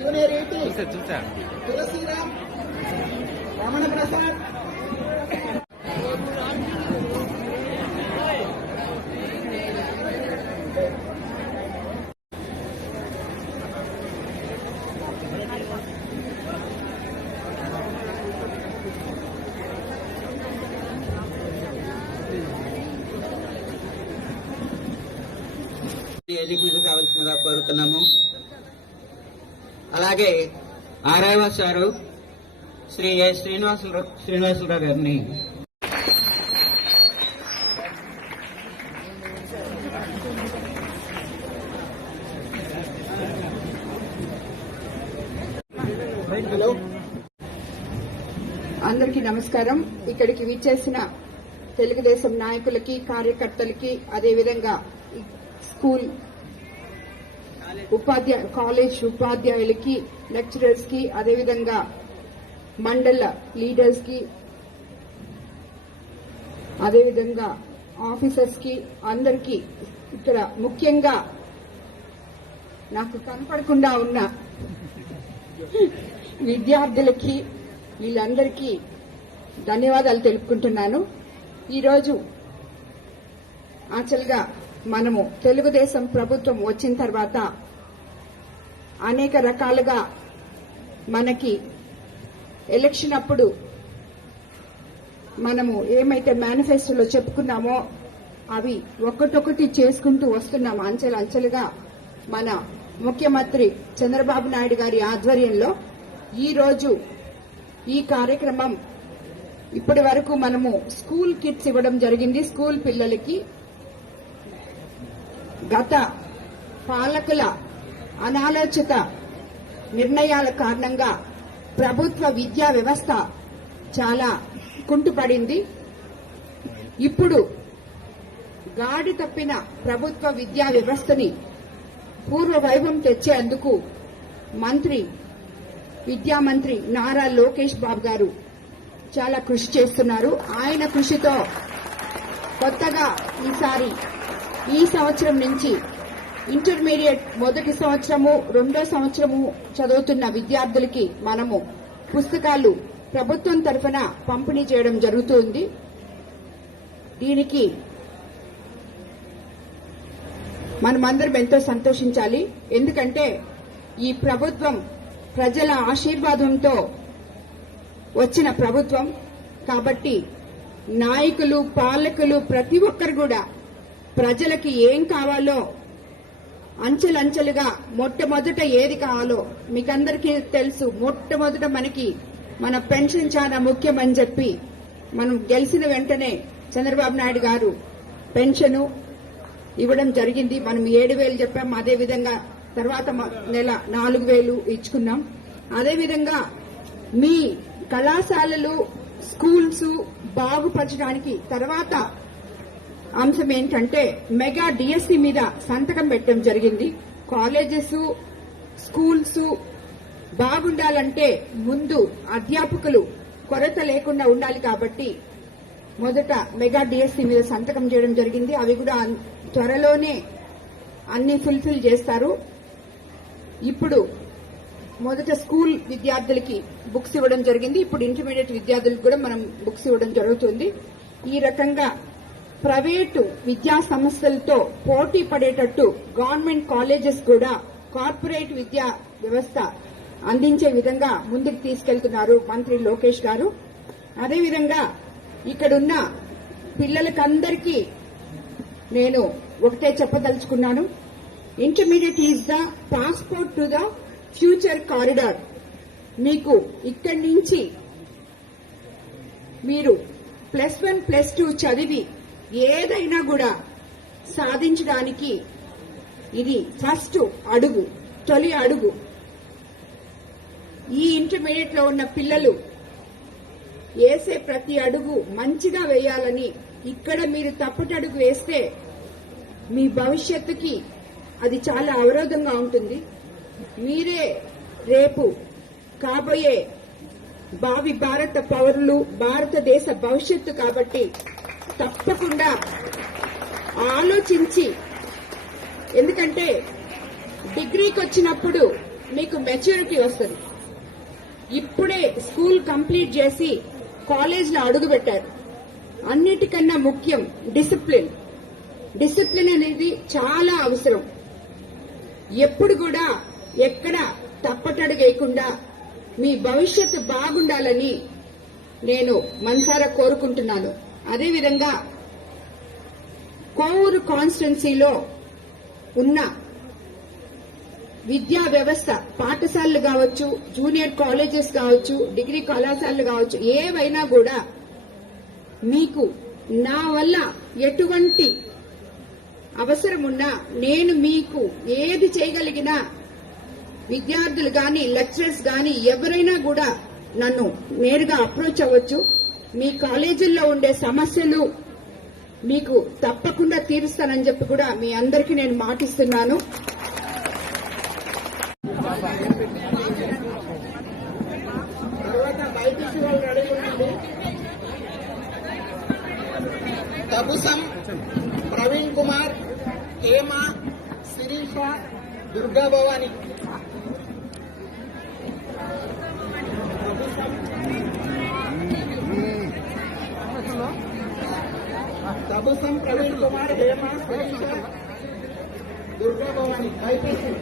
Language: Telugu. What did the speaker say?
జూనియర్ 80 చూసా తులసిరామ్ రమణ ప్రసాద్ ఎలిజిబిలిటీ కావాల్సిందిగా కోరుతున్నాము. అలాగే ఆర్ఐవ సారు శ్రీ ఏ శ్రీనివాసరావు గారిని హలో, అందరికీ నమస్కారం. ఇక్కడికి విచ్చేసిన తెలుగుదేశం నాయకులకి, కార్యకర్తలకి, అదేవిధంగా స్కూల్ కాలేజ్ ఉపాధ్యాయులకి, లెక్చరర్స్ కి, అదేవిధంగా మండల లీడర్స్ కి, అదేవిధంగా ఆఫీసర్స్ కి, అందరికీ ఇక్కడ ముఖ్యంగా నాకు కనపడకుండా ఉన్న విద్యార్థులకి, వీళ్ళందరికీ ధన్యవాదాలు తెలుపుకుంటున్నాను. ఈరోజు యాక్చువల్గా మనము తెలుగుదేశం ప్రభుత్వం వచ్చిన తర్వాత అనేక రకాలుగా మనకి ఎలక్షన్ అప్పుడు మనము ఏమైతే మేనిఫెస్టోలో చెప్పుకున్నామో అవి ఒక్కటొక్కటి చేసుకుంటూ వస్తున్నాము. అంచెలుగా మన ముఖ్యమంత్రి చంద్రబాబు నాయుడు గారి ఆధ్వర్యంలో ఈ రోజు ఈ కార్యక్రమం ఇప్పటి వరకు మనము స్కూల్ కిట్స్ ఇవ్వడం జరిగింది. స్కూల్ పిల్లలకి గత పాలకుల అనాలోచిత నిర్ణయాల కారణంగా ప్రభుత్వ విద్యా వ్యవస్థ చాలా కుంటుపడింది. ఇప్పుడు గాడి తప్పిన ప్రభుత్వ విద్యా వ్యవస్థని పూర్వ వైభవం తెచ్చేందుకు విద్యామంత్రి నారా లోకేష్ బాబు గారు చాలా కృషి చేస్తున్నారు. ఆయన కృషితో కొత్తగా ఈ సంవత్సరం నుంచి ఇంటర్మీడియట్ మొదటి సంవత్సరము, రెండో సంవత్సరము చదువుతున్న విద్యార్థులకి మనము పుస్తకాలు ప్రభుత్వం తరఫున పంపిణీ చేయడం జరుగుతుంది. దీనికి మనమందరం ఎంతో సంతోషించాలి. ఎందుకంటే ఈ ప్రభుత్వం ప్రజల ఆశీర్వాదంతో వచ్చిన ప్రభుత్వం కాబట్టి నాయకులు, పాలకులు ప్రతి ఒక్కరు కూడా ప్రజలకి ఏం కావాలో అంచెలంచెలుగా మొట్టమొదట ఏది కావాలో మీకందరికీ తెలుసు. మొట్టమొదట మన పెన్షన్ చాలా ముఖ్యమని చెప్పి మనం గెలిచిన వెంటనే చంద్రబాబు నాయుడు గారు పెన్షన్ ఇవ్వడం జరిగింది. మనం 7,000 చెప్పాం. అదేవిధంగా తర్వాత నెల 4,000 ఇచ్చుకున్నాం. అదేవిధంగా మీ కళాశాలలు, స్కూల్స్ బాగుపరచడానికి తర్వాత అంశం ఏంటంటే మెగా డిఎస్సి మీద సంతకం పెట్టడం జరిగింది. కాలేజెస్, స్కూల్స్ బాగుండాలంటే ముందు అధ్యాపకులు కొరత లేకుండా ఉండాలి కాబట్టి మొదట మెగా డిఎస్సి మీద సంతకం చేయడం జరిగింది. అవి కూడా త్వరలోనే అన్ని ఫుల్ఫిల్ చేస్తారు. ఇప్పుడు మొదట స్కూల్ విద్యార్థులకి బుక్స్ ఇవ్వడం జరిగింది. ఇప్పుడు ఇంటర్మీడియట్ విద్యార్థులకు కూడా మనం బుక్స్ ఇవ్వడం జరుగుతుంది. ఈ రకంగా ప్రైవేటు విద్యా సంస్థలతో పోటీ పడేటట్టు గవర్నమెంట్ కాలేజెస్ కూడా కార్పొరేట్ విద్యా వ్యవస్థ అందించే విధంగా ముందుకు తీసుకెళ్తున్నారు మంత్రి లోకేష్ గారు. అదేవిధంగా ఇక్కడున్న పిల్లలకందరికీ నేను ఒకటే చెప్పదలుచుకున్నాను. Intermediate is the passport to the future corridor. మీకు ఇక్కడి నుంచి మీరు +1, +2 చదివి ఏదైనా కూడా సాధించడానికి ఇది ఫస్ట్ అడుగు, తొలి అడుగు. ఈ ఇంటర్మీడియట్ లో ఉన్న పిల్లలు వేసే ప్రతి అడుగు మంచిగా వేయాలని, ఇక్కడ మీరు తప్పటడుగు వేస్తే మీ భవిష్యత్తుకి అది చాలా అవరోధంగా ఉంటుంది. మీరే రేపు కాబోయే భావి భారత పౌరులు, భారతదేశ భవిష్యత్తు కాబట్టి తప్పకుండా ఆలోచించి, ఎందుకంటే వచ్చినప్పుడు మీకు మెచ్యూరిటీ వస్తుంది. ఇప్పుడే స్కూల్ కంప్లీట్ చేసి కాలేజ్లో అడుగుపెట్టారు. అన్నిటికన్నా ముఖ్యం డిసిప్లిన్. డిసిప్లిన్ అనేది చాలా అవసరం. ఎప్పుడు కూడా ఎక్కడ తప్పటడుగు వేయకుండా మీ భవిష్యత్తు బాగుండాలని నేను మనసారా కోరుకుంటున్నాను. అదేవిధంగా కోవూరు కాన్స్టిట్యున్సీలో ఉన్న విద్యా వ్యవస్థ, పాఠశాలలు కావచ్చు, జూనియర్ కాలేజెస్ కావచ్చు, డిగ్రీ కళాశాలలు కావచ్చు, ఏవైనా కూడా మీకు నా వల్ల ఎటువంటి అవసరం ఉన్నా నేను మీకు ఏది చేయగలిగినా విద్యార్థులు గాని లెక్చరర్స్ గాని ఎవరైనా కూడా నన్ను నేరుగా అప్రోచ్ అవ్వచ్చు. మీ కాలేజీల్లో ఉండే సమస్యలు మీకు తప్పకుండా తీరుస్తానని చెప్పి కూడా మీ అందరికీ నేను మాటిస్తున్నాను. తర్వాత బైపీసీ వాళ్ళు రెడీ ఉండండి. తబుసం ప్రవీణ్ కుమార్, హేమ, శిరీష, దుర్గా భవాని. తబుసం ప్రవీణ్ కుమార్, హేమ, శిరీష, దుర్గా భవాని బైపీసీ.